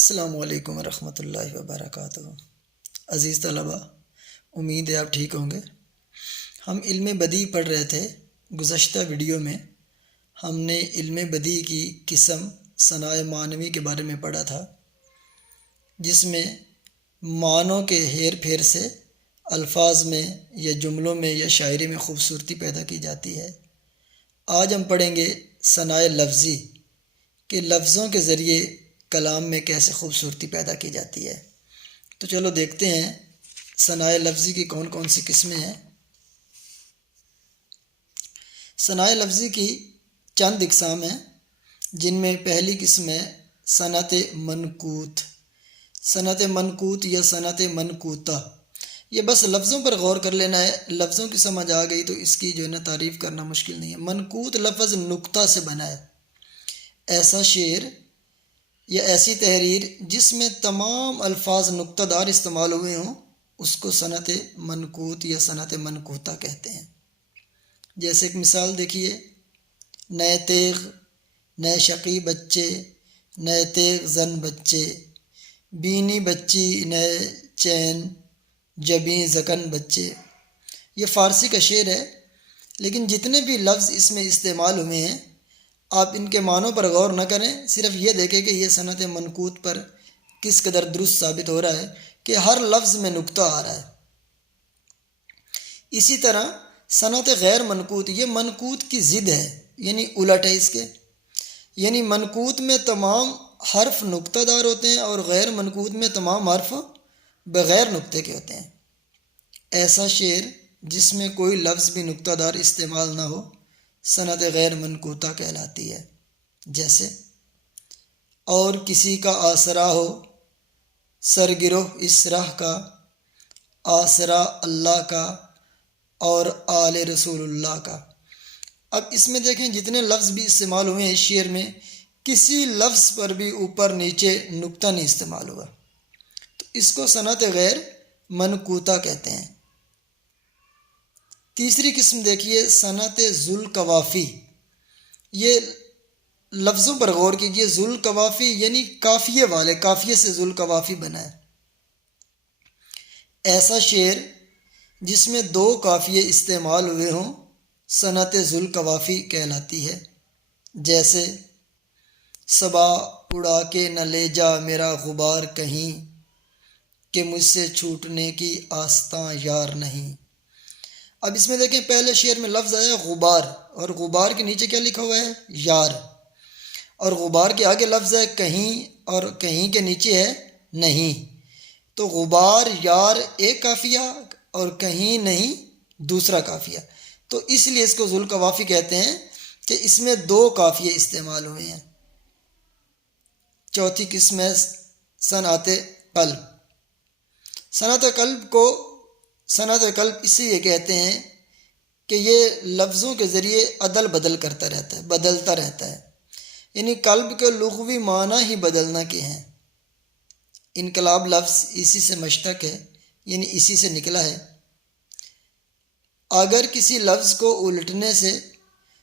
السلام علیکم ورحمۃ اللہ وبرکاتہ۔ عزیز طلباء، امید ہے آپ ٹھیک ہوں گے۔ ہم علم بدیع پڑھ رہے تھے۔ گزشتہ ویڈیو میں ہم نے علم بدیع کی قسم ثناء معنوی کے بارے میں پڑھا تھا، جس میں معنوں کے ہیر پھیر سے الفاظ میں یا جملوں میں یا شاعری میں خوبصورتی پیدا کی جاتی ہے۔ آج ہم پڑھیں گے ثناء لفظی کہ لفظوں کے ذریعے کلام میں کیسے خوبصورتی پیدا کی جاتی ہے۔ تو چلو دیکھتے ہیں ثناء لفظی کی کون کون سی قسمیں ہیں۔ ثناء لفظی کی چند اقسام ہیں، جن میں پہلی قسم ہے صنعت منقوط۔ صنعت منقوط یا صنعت منقوطہ، یہ بس لفظوں پر غور کر لینا ہے، لفظوں کی سمجھ آ گئی تو اس کی جو ہے نا تعریف کرنا مشکل نہیں ہے۔ منقوط لفظ نقطہ سے بنا ہے، ایسا شعر یا ایسی تحریر جس میں تمام الفاظ نقطہ دار استعمال ہوئے ہوں، اس کو صنعت منقوط یا صنعت منقوطہ کہتے ہیں۔ جیسے ایک مثال دیکھیے، نئے تیغ نئے شقی بچے، نئے تیغ زن بچے، بینی بچی نئے چین، جبیں زکن بچے۔ یہ فارسی کا شعر ہے، لیکن جتنے بھی لفظ اس میں استعمال ہوئے ہیں آپ ان کے معنوں پر غور نہ کریں، صرف یہ دیکھیں کہ یہ صنعت منقوط پر کس قدر درست ثابت ہو رہا ہے کہ ہر لفظ میں نقطہ آ رہا ہے۔ اسی طرح صنعت غیر منقوط، یہ منقوط کی ضد ہے، یعنی الٹ ہے اس کے، یعنی منقوط میں تمام حرف نقطہ دار ہوتے ہیں اور غیر منقوط میں تمام حرف بغیر نقطے کے ہوتے ہیں۔ ایسا شعر جس میں کوئی لفظ بھی نقطہ دار استعمال نہ ہو صنعت غیر منقوطہ کہلاتی ہے۔ جیسے اور کسی کا آسرا ہو سرگرو اس راہ کا، آسرا اللہ کا اور آل رسول اللہ کا۔ اب اس میں دیکھیں جتنے لفظ بھی استعمال ہوئے ہیں اس شعر میں، کسی لفظ پر بھی اوپر نیچے نقطہ نہیں استعمال ہوا، تو اس کو صنعت غیر منقوطہ کہتے ہیں۔ تیسری قسم دیکھیے صنعت ذوالقوافی۔ یہ لفظوں پر غور کیجیے، ذوالقوافی یعنی قافیے والے، قافیے سے ذوالقوافی بنا ہے۔ ایسا شعر جس میں دو قافیے استعمال ہوئے ہوں صنعت ذوالقوافی کہلاتی ہے۔ جیسے صبا اڑا کے نہ لے جا میرا غبار کہیں، کہ مجھ سے چھوٹنے کی آستاں یار نہیں۔ اب اس میں دیکھیں پہلے شعر میں لفظ آیا غبار، اور غبار کے نیچے کیا لکھا ہوا ہے؟ یار۔ اور غبار کے آگے لفظ ہے کہیں، اور کہیں کے نیچے ہے نہیں۔ تو غبار یار ایک قافیہ اور کہیں نہیں دوسرا قافیہ، تو اس لیے اس کو ذوالقوافی کہتے ہیں کہ اس میں دو قافیے استعمال ہوئے ہیں۔ چوتھی قسم ہے صنعت قلب۔ صنعت قلب اس لیے کہتے ہیں کہ یہ لفظوں کے ذریعے عدل بدل کرتا رہتا ہے، بدلتا رہتا ہے، یعنی قلب کے لغوی معنی ہی بدلنا کے ہیں۔ انقلاب لفظ اسی سے مشتق ہے، یعنی اسی سے نکلا ہے۔ اگر کسی لفظ کو الٹنے سے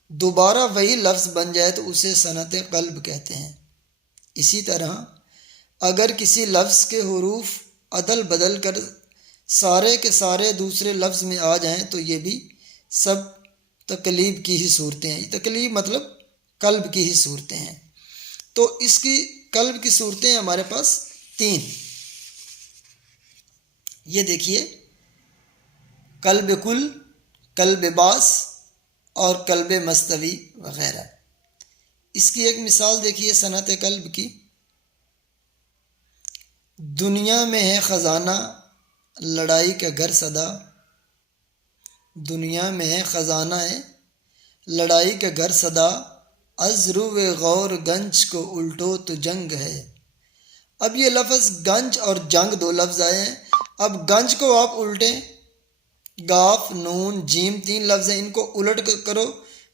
دوبارہ وہی لفظ بن جائے تو اسے صنعت قلب کہتے ہیں۔ اسی طرح اگر کسی لفظ کے حروف عدل بدل کر سارے کے سارے دوسرے لفظ میں آ جائیں تو یہ بھی سب تقلیب کی ہی صورتیں ہیں۔ تقلیب مطلب قلب کی ہی صورتیں ہیں۔ تو اس کی قلب کی صورتیں ہمارے پاس تین، یہ دیکھیے، قلب کل، قلب باس اور قلب مستوی وغیرہ۔ اس کی ایک مثال دیکھیے صنعت قلب کی، دنیا میں ہے خزانہ لڑائی کا گھر صدا، دنیا میں ہے خزانہ ہے لڑائی کا گھر صدا، از رو غور گنج کو الٹو تو جنگ ہے۔ اب یہ لفظ گنج اور جنگ دو لفظ آئے ہیں۔ اب گنج کو آپ الٹیں، گاف نون جیم تین لفظ ہیں، ان کو الٹ کرو،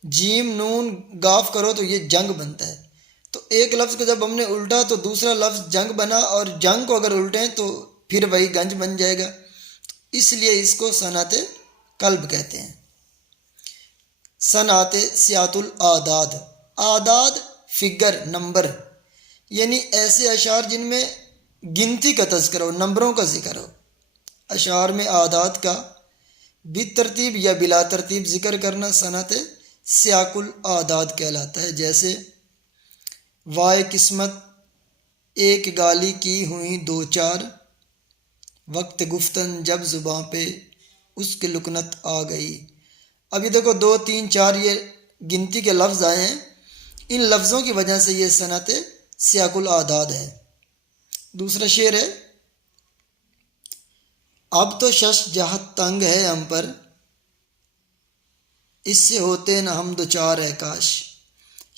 جیم نون گاف کرو تو یہ جنگ بنتا ہے۔ تو ایک لفظ کو جب ہم نے الٹا تو دوسرا لفظ جنگ بنا، اور جنگ کو اگر الٹیں تو پھر وہی گنج بن جائے گا، اس لیے اس کو صنعت قلب کہتے ہیں۔ صنعت سیاۃ الاعداد، اعداد فگر نمبر، یعنی ایسے اشعار جن میں گنتی کا تذکر ہو، نمبروں کا ذکر ہو۔ اشعار میں اعداد کا بالترتیب یا بلا ترتیب ذکر کرنا صنعت سیاق الاعداد کہلاتا ہے۔ جیسے وائے قسمت ایک گالی کی ہوئیں دو چار، وقت گفتن جب زباں پہ اس کی لکنت آ گئی۔ ابھی دیکھو 2 3 4 یہ گنتی کے لفظ آئے ہیں، ان لفظوں کی وجہ سے یہ صنعت سیاق الاعداد ہے۔ دوسرا شعر ہے، اب تو شش جہت تنگ ہے ہم پر، اس سے ہوتے نہ ہم دوچار ہے کاش۔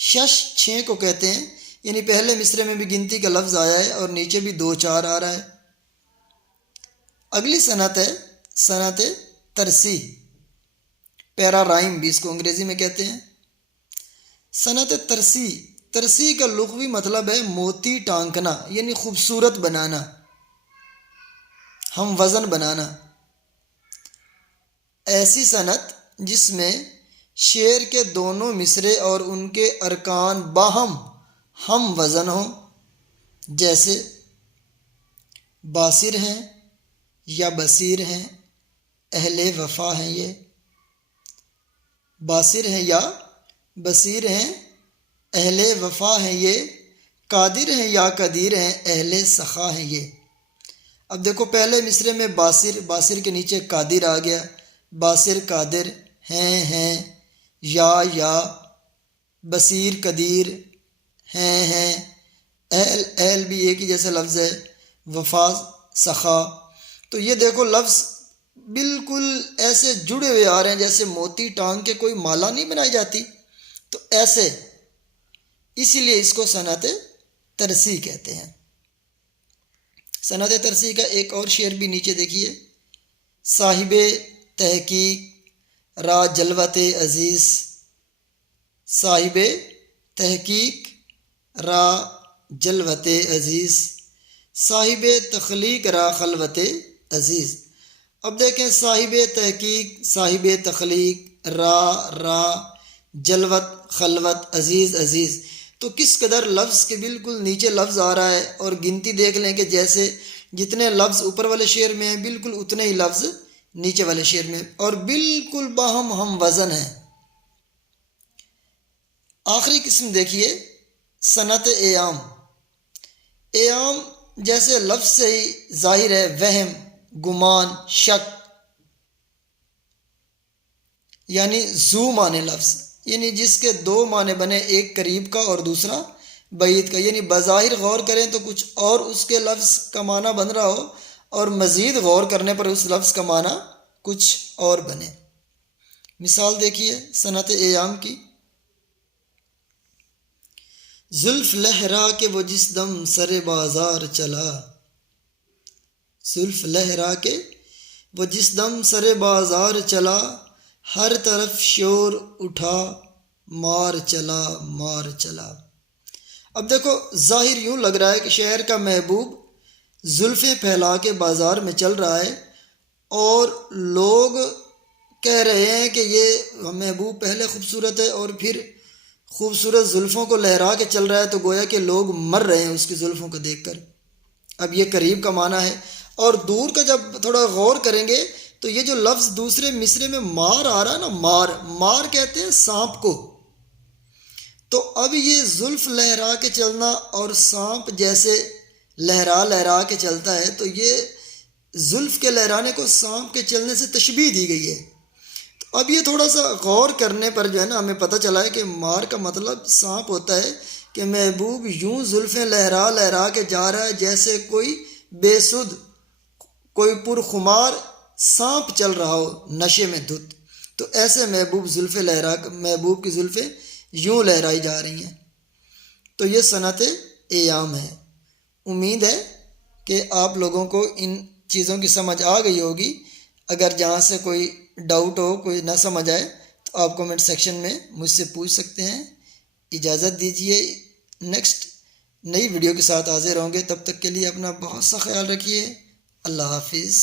شش 6 کو کہتے ہیں، یعنی پہلے مصرے میں بھی گنتی کا لفظ آیا ہے اور نیچے بھی 2 4 آ رہا ہے۔ اگلی صنعت ہے صنعت ترسی، پیرا رائم بھی اس کو انگریزی میں کہتے ہیں۔ صنعت ترسی، ترسی کا لغوی مطلب ہے موتی ٹانکنا، یعنی خوبصورت بنانا، ہم وزن بنانا۔ ایسی صنعت جس میں شعر کے دونوں مصرے اور ان کے ارکان باہم ہم وزن ہوں، جیسے باصر ہیں یا بصیر ہیں، اہل وفا ہیں یہ، باصر ہیں یا بصیر ہیں، اہل وفا ہیں یہ، قادر ہیں یا قدیر ہیں، اہل سخا ہیں یہ۔ اب دیکھو پہلے مصرے میں باصر، باصر کے نیچے قادر آ گیا، باصر قادر، ہیں یا بصیر قدیر، ہیں اہل بھی ایک ہی جیسا لفظ ہے، وفا سخا۔ تو یہ دیکھو لفظ بالکل ایسے جڑے ہوئے آ رہے ہیں جیسے موتی ٹانگ کے کوئی مالا نہیں بنائی جاتی، تو ایسے، اسی لیے اس کو صنعت ترسی کہتے ہیں۔ صنعت ترسی کا ایک اور شعر بھی نیچے دیکھیے، صاحب تحقیق را جلوت عزیز، صاحب تحقیق را جلوت عزیز، صاحب تخلیق را خلوت عزیز۔ اب دیکھیں صاحب تحقیق، صاحب تخلیق، را جلوت، خلوت، عزیز، عزیز، تو کس قدر لفظ کے بالکل نیچے لفظ آ رہا ہے، اور گنتی دیکھ لیں کہ جیسے جتنے لفظ اوپر والے شعر میں ہیں بالکل اتنے ہی لفظ نیچے والے شعر میں، اور بالکل باہم ہم وزن ہیں۔ آخری قسم دیکھیے صنعت ایام۔ ایام جیسے لفظ سے ہی ظاہر ہے وہم، گمان، شک، یعنی ذو معنی لفظ، یعنی جس کے 2 معنی بنے، ایک قریب کا اور دوسرا بعید کا، یعنی بظاہر غور کریں تو کچھ اور اس کے لفظ کا معنی بن رہا ہو، اور مزید غور کرنے پر اس لفظ کا معنی کچھ اور بنے۔ مثال دیکھیے صنعت ایام کی، زلف لہرا کے وہ جس دم سر بازار چلا، زلف لہرا کے وہ جس دم سر بازار چلا، ہر طرف شور اٹھا مار چلا مار چلا۔ اب دیکھو ظاہر یوں لگ رہا ہے کہ شہر کا محبوب زلفیں پھیلا کے بازار میں چل رہا ہے، اور لوگ کہہ رہے ہیں کہ یہ محبوب پہلے خوبصورت ہے اور پھر خوبصورت زلفوں کو لہرا کے چل رہا ہے، تو گویا کہ لوگ مر رہے ہیں اس کی زلفوں کو دیکھ کر۔ اب یہ قریب کا معنی ہے، اور دور کا جب تھوڑا غور کریں گے تو یہ جو لفظ دوسرے مصرے میں مار آ رہا ہے نا، مار کہتے ہیں سانپ کو، تو اب یہ زلف لہرا کے چلنا اور سانپ جیسے لہرا کے چلتا ہے، تو یہ زلف کے لہرانے کو سانپ کے چلنے سے تشبیہ دی گئی ہے۔ تو اب یہ تھوڑا سا غور کرنے پر جو ہے نا ہمیں پتہ چلا ہے کہ مار کا مطلب سانپ ہوتا ہے، کہ محبوب یوں زلفیں لہرا کے جا رہا ہے جیسے کوئی بے سدھ، کوئی پرخمار سانپ چل رہا ہو نشے میں دھت، تو ایسے محبوب کی زلفیں یوں لہرائی جا رہی ہیں۔ تو یہ صنعت ایام ہے۔ امید ہے کہ آپ لوگوں کو ان چیزوں کی سمجھ آ گئی ہوگی۔ اگر جہاں سے کوئی ڈاؤٹ ہو، کوئی نہ سمجھ آئے، تو آپ کومنٹ سیکشن میں مجھ سے پوچھ سکتے ہیں۔ اجازت دیجیے، نیکسٹ نئی ویڈیو کے ساتھ حاضر ہوں گے، تب تک کے لیے اپنا بہت سا خیال رکھیے۔ اللہ حافظ۔